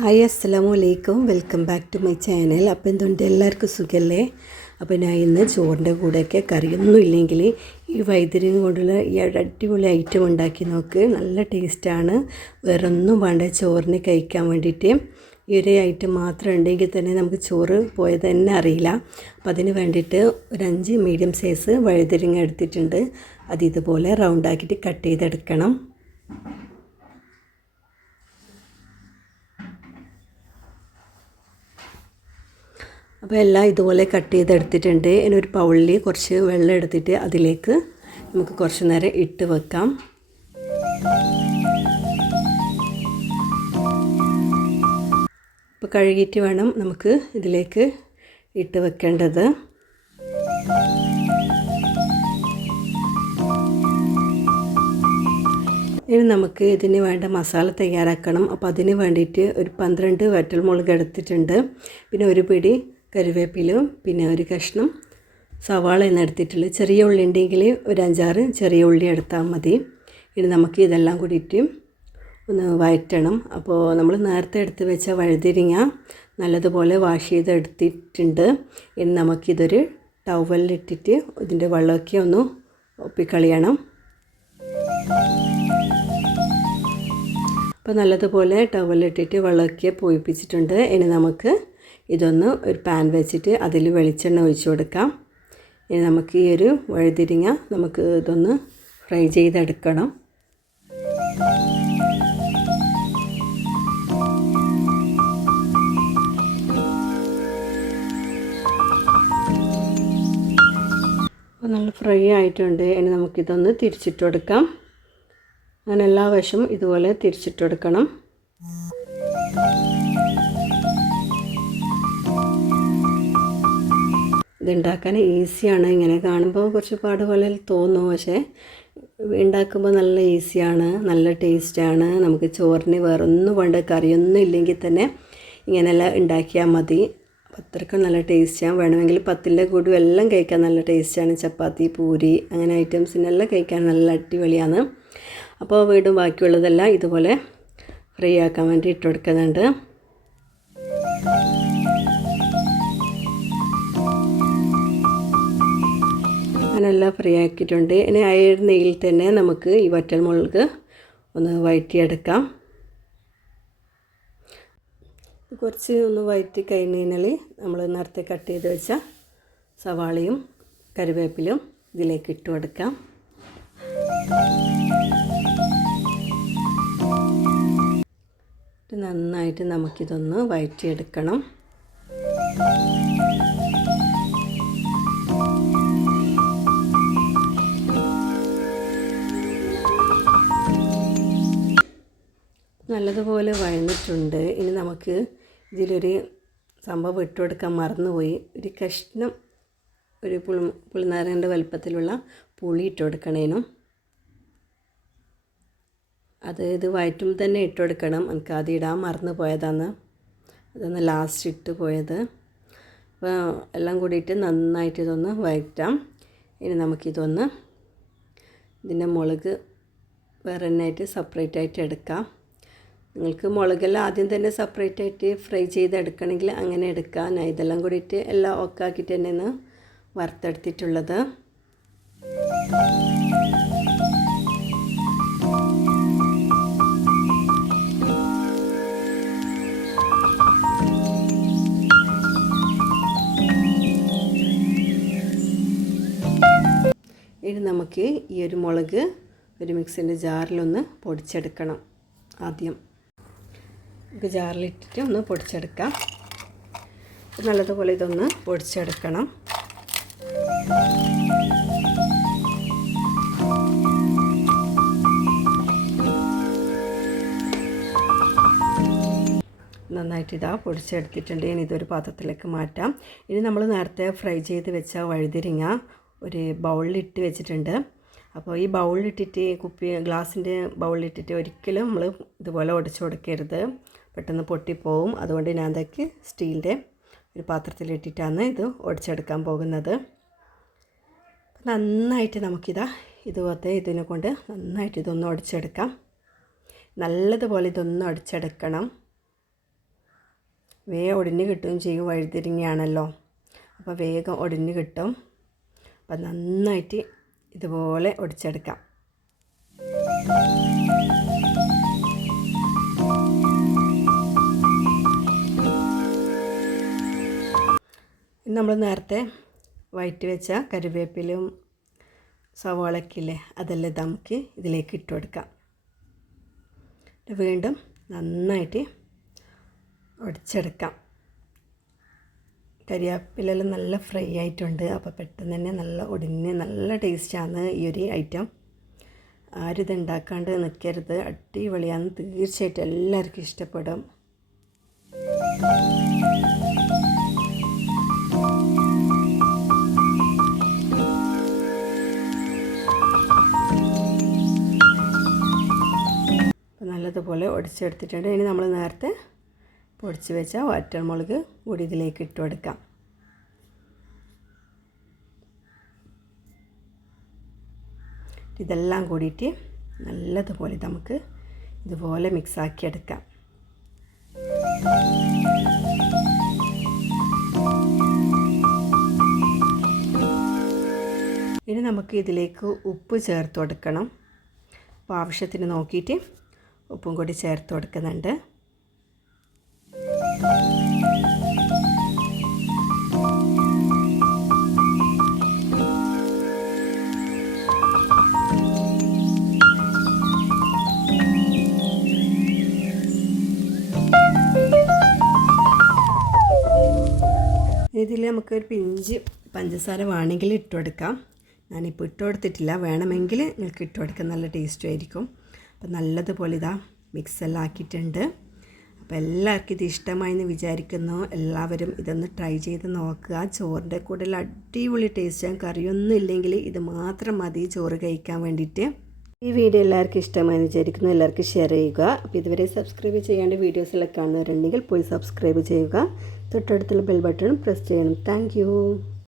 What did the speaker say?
Hi അസ്സലാമു അലൈക്കും welcome back to my channel. അപ്പോൾ എന്തുകൊണ്ട് എല്ലാവർക്കും സുഖമല്ലേ അപ്പോൾ ഞാൻ ഇന്ന് ചോറിന്റെ കൂടെയൊക്കെ കറിയൊന്നും ഇല്ലെങ്കിൽ ഈ വൈദ്യുതി കൊണ്ടുള്ള ഈ അടിപൊളി ഐറ്റം ഉണ്ടാക്കി നോക്ക്. നല്ല ടേസ്റ്റാണ്. വേറെ ഒന്നും വേണ്ട ചോറിന് കഴിക്കാൻ വേണ്ടിയിട്ട്. ഈ ഒരു ഐറ്റം മാത്രം ഉണ്ടെങ്കിൽ തന്നെ നമുക്ക് ചോറ് പോയത് തന്നെ അറിയില്ല. അപ്പം അതിന് വേണ്ടിയിട്ട് ഒരു അഞ്ച് മീഡിയം സൈസ് വഴുതിരിങ്ങ എടുത്തിട്ടുണ്ട്. അത് ഇതുപോലെ റൗണ്ടാക്കിയിട്ട് കട്ട് ചെയ്തെടുക്കണം. അപ്പോൾ എല്ലാം ഇതുപോലെ കട്ട് ചെയ്തെടുത്തിട്ടുണ്ട് ഇനി ഒരു പൗളിൽ കുറച്ച് വെള്ളം എടുത്തിട്ട് അതിലേക്ക് നമുക്ക് കുറച്ച് നേരം ഇട്ട് വെക്കാം. അപ്പോൾ കഴുകിയിട്ട് വേണം നമുക്ക് ഇതിലേക്ക് ഇട്ട് വെക്കേണ്ടത്. ഇനി നമുക്ക് ഇതിന് വേണ്ട മസാല തയ്യാറാക്കണം. അപ്പോൾ അതിന് വേണ്ടിയിട്ട് ഒരു പന്ത്രണ്ട് വറ്റൽമുളക് എടുത്തിട്ടുണ്ട്. പിന്നെ ഒരു പിടി കറിവേപ്പിലും പിന്നെ ഒരു കഷ്ണം സവാള എന്ന് എടുത്തിട്ടുള്ളത് ചെറിയ ഉള്ളി ഉണ്ടെങ്കിൽ ഒരു അഞ്ചാറ് ചെറിയ ഉള്ളി എടുത്താൽ മതി. ഇനി നമുക്ക് ഇതെല്ലാം കൂടിയിട്ട് ഒന്ന് വഴറ്റണം. അപ്പോൾ നമ്മൾ നേരത്തെ എടുത്ത് വെച്ച വഴുതിരിങ്ങ നല്ലതുപോലെ വാഷ് ചെയ്ത് എടുത്തിട്ടുണ്ട് ഇനി നമുക്കിതൊരു ടവലിലിട്ടിട്ട് ഇതിന്റെ വെള്ളമൊക്കെ ഒന്ന് ഒപ്പിക്കളിയണം. അപ്പോൾ നല്ലതുപോലെ ടവലിട്ടിട്ട് വെള്ളമൊക്കെ പോയിപ്പിച്ചിട്ടുണ്ട് ഇനി നമുക്ക് ഇതൊന്ന് ഒരു പാൻ വെച്ചിട്ട് അതിൽ വെളിച്ചെണ്ണ ഒഴിച്ചു കൊടുക്കാം. ഇനി നമുക്ക് ഈ ഒരു വഴുതിരിങ്ങ നമുക്ക് ഇതൊന്ന് ഫ്രൈ ചെയ്തെടുക്കണം. അപ്പോൾ നല്ല ഫ്രൈ ആയിട്ടുണ്ട്. ഇനി നമുക്കിതൊന്ന് തിരിച്ചിട്ട് കൊടുക്കാം. അങ്ങനെ എല്ലാ വശവും ഇതുപോലെ തിരിച്ചിട്ട് കൊടുക്കണം. ഇതുണ്ടാക്കാൻ ഈസിയാണ്. ഇങ്ങനെ കാണുമ്പോൾ കുറച്ച് പാട് പോലെ തോന്നും. പക്ഷേ ഉണ്ടാക്കുമ്പോൾ നല്ല ഈസിയാണ് നല്ല ടേസ്റ്റാണ്. നമുക്ക് ചോറിന് വേറൊന്നും വേണ്ട കറിയൊന്നും ഇല്ലെങ്കിൽ തന്നെ ഇങ്ങനെയെല്ലാം ഉണ്ടാക്കിയാൽ മതി. അത്രയ്ക്കും നല്ല ടേസ്റ്റാണ് വേണമെങ്കിൽ പത്തിന്റെ കൂടും എല്ലാം കഴിക്കാൻ നല്ല ടേസ്റ്റാണ്. ചപ്പാത്തി പൂരി അങ്ങനെ ഐറ്റംസിനെല്ലാം കഴിക്കാൻ നല്ല അടിപൊളിയാണ്. അപ്പോൾ വീണ്ടും ബാക്കിയുള്ളതെല്ലാം ഇതുപോലെ ഫ്രീ ആക്കാൻ വേണ്ടി ഇട്ട് കൊടുക്കുന്നുണ്ട് അങ്ങനെല്ലാം ഫ്രൈ ആക്കിയിട്ടുണ്ട്. ഇനി ആ നെയ്യിൽ തന്നെ നമുക്ക് ഈ വറ്റൽമുളക് ഒന്ന് വഴറ്റിയെടുക്കാം കുറച്ച് ഒന്ന് വഴറ്റി കഴിഞ്ഞ് കഴിഞ്ഞാൽ നമ്മൾ നേരത്തെ കട്ട് ചെയ്ത് വെച്ച സവാളയും കറിവേപ്പിലും ഇതിലേക്ക് ഇട്ട് കൊടുക്കാം. നന്നായിട്ട് നമുക്കിതൊന്ന് വഴറ്റിയെടുക്കണം നല്ലതുപോലെ വഴന്നിട്ടുണ്ട്. ഇനി നമുക്ക് ഇതിലൊരു സംഭവം ഇട്ട് കൊടുക്കാൻ മറന്നുപോയി. ഒരു കഷ്ണം ഒരു പുളി പുളിനാരന്റെ വലുപ്പത്തിലുള്ള പുളി ഇട്ട് കൊടുക്കണേനും അത് ഇത് വയറ്റുമ്പോൾ തന്നെ ഇട്ട് കൊടുക്കണം എനിക്ക് അത് ഇടാൻ മറന്നു പോയതാണ് അതൊന്ന് ലാസ്റ്റ് ഇട്ട് പോയത്. അപ്പോൾ എല്ലാം കൂടിയിട്ട് നന്നായിട്ട് ഇതൊന്ന് വയറ്റാം ഇനി നമുക്കിതൊന്ന് ഇതിന്റെ മുളക് വേറെ തന്നെ ആയിട്ട് സെപ്പറേറ്റ് ആയിട്ട് എടുക്കാം. നിങ്ങൾക്ക് മുളകെല്ലാം ആദ്യം തന്നെ സെപ്പറേറ്റ് ആയിട്ട് ഫ്രൈ ചെയ്ത് ചെയ്തെടുക്കണമെങ്കിൽ അങ്ങനെ എടുക്കാം. ഞാൻ ഇതെല്ലാം കൂടിയിട്ട് എല്ലാം ഒക്കെ ആക്കിയിട്ട് തന്നെയാണ് വറുത്തെടുത്തിട്ടുള്ളത്. ഇനി നമുക്ക് ഈ ഒരു മുളക് ഒരു മിക്സിന്റെ ജാറിലൊന്ന് പൊടിച്ചെടുക്കണം ആദ്യം. നമുക്ക് ജാറിലിട്ടിട്ട് ഒന്ന് പൊടിച്ചെടുക്കാം. നല്ലതുപോലെ ഇതൊന്ന് പൊടിച്ചെടുക്കണം. നന്നായിട്ട് ഇതാ പൊടിച്ചെടുത്തിട്ടുണ്ട്. ഇനി ഇതൊരു പാത്രത്തിലേക്ക് മാറ്റാം. ഇനി നമ്മൾ നേരത്തെ ഫ്രൈ ചെയ്ത് വെച്ച വഴുതിരിങ്ങ ഒരു ബൗളിലിട്ട് വെച്ചിട്ടുണ്ട്. അപ്പോൾ ഈ ബൗളിലിട്ടിട്ട് കുപ്പി ഗ്ലാസിന്റെ ബൗളിലിട്ടിട്ട് ഒരിക്കലും നമ്മൾ ഇതുപോലെ ഉടച്ചു കൊടുക്കരുത്. പെട്ടെന്ന് പൊട്ടിപ്പോവും. അതുകൊണ്ട് ഞാൻ അതൊക്കെ സ്റ്റീലിന്റെ ഒരു പാത്രത്തിലിട്ടിട്ടാണ് ഇത് ഒടിച്ചെടുക്കാൻ പോകുന്നത്. നന്നായിട്ട് നമുക്കിതാ ഇതുപോലത്തെ ഇതിനെ കൊണ്ട് നന്നായിട്ട് ഇതൊന്ന് ഒടിച്ചെടുക്കാം. നല്ലതുപോലെ ഇതൊന്ന് അടിച്ചെടുക്കണം വേഗം ഒടിഞ്ഞ് കിട്ടുകയും ചെയ്യും വഴുതിരിഞ്ഞാണല്ലോ അപ്പോൾ വേഗം ഒടിഞ്ഞ് കിട്ടും. അപ്പം നന്നായിട്ട് ഇതുപോലെ ഒടിച്ചെടുക്കാം. നമ്മൾ നേരത്തെ വയറ്റി വെച്ച കറിവേപ്പിലും സവാളക്കില്ലേ അതെല്ലാം നമുക്ക് ഇതിലേക്ക് ഇട്ട് കൊടുക്കാം. വീണ്ടും നന്നായിട്ട് ഒടിച്ചെടുക്കാം. കരിയാപ്പിലെല്ലാം നല്ല ഫ്രൈ ആയിട്ടുണ്ട്. അപ്പോൾ പെട്ടെന്ന് തന്നെ നല്ല ഒടിഞ്ഞ് നല്ല ടേസ്റ്റാണ് ഈ ഒരു ഐറ്റം. ആരും ഇത് ഉണ്ടാക്കാണ്ട് നിൽക്കരുത്. അടിപൊളിയാണ് തീർച്ചയായിട്ടും എല്ലാവർക്കും ഇഷ്ടപ്പെടും. നല്ലതുപോലെ ഒടിച്ചെടുത്തിട്ടുണ്ട്. ഇനി നമ്മൾ നേരത്തെ പൊടിച്ച് വെച്ച വറ്റൽമുളക് കൂടി ഇതിലേക്ക് ഇട്ട് കൊടുക്കാം. ഇതെല്ലാം കൂടിയിട്ട് നല്ലതുപോലെ നമുക്ക് ഇതുപോലെ മിക്സാക്കി എടുക്കാം. ഇനി നമുക്ക് ഇതിലേക്ക് ഉപ്പ് ചേർത്ത് കൊടുക്കണം. അപ്പോൾ ആവശ്യത്തിന് നോക്കിയിട്ട് ഉപ്പും കൂടി ചേർത്ത് കൊടുക്കുന്നുണ്ട്. ഇതിൽ നമുക്ക് ഒരു പിഞ്ച് പഞ്ചസാര വേണമെങ്കിൽ ഇട്ട് കൊടുക്കാം. ഞാനിപ്പോൾ ഇട്ട് കൊടുത്തിട്ടില്ല. വേണമെങ്കിൽ നിങ്ങൾക്ക് ഇട്ട് കൊടുക്കാൻ നല്ല ടേസ്റ്റും ആയിരിക്കും. അപ്പോൾ നല്ലതുപോലെ ഇതാ മിക്സെല്ലാം ആക്കിയിട്ടുണ്ട് അപ്പോൾ എല്ലാവർക്കും ഇത് ഇഷ്ടമായി എന്ന് വിചാരിക്കുന്നു. എല്ലാവരും ഇതൊന്ന് ട്രൈ ചെയ്ത് നോക്കുക. ചോറിന്റെ കൂടെ അടിപൊളി ടേസ്റ്റാണ് കറിയൊന്നും ഇല്ലെങ്കിൽ ഇത് മാത്രം മതി ചോറ് കഴിക്കാൻ വേണ്ടിയിട്ട്. ഈ വീഡിയോ എല്ലാവർക്കും ഇഷ്ടമായി വിചാരിക്കുന്നു. എല്ലാവർക്കും ഷെയർ ചെയ്യുക. അപ്പോൾ ഇതുവരെ സബ്സ്ക്രൈബ് ചെയ്യാണ്ട് വീഡിയോസിലൊക്കെ കാണുന്നവരുണ്ടെങ്കിൽ പോയി സബ്സ്ക്രൈബ് ചെയ്യുക. തൊട്ടടുത്തുള്ള ബെൽ ബട്ടണും പ്രസ് ചെയ്യണം. താങ്ക്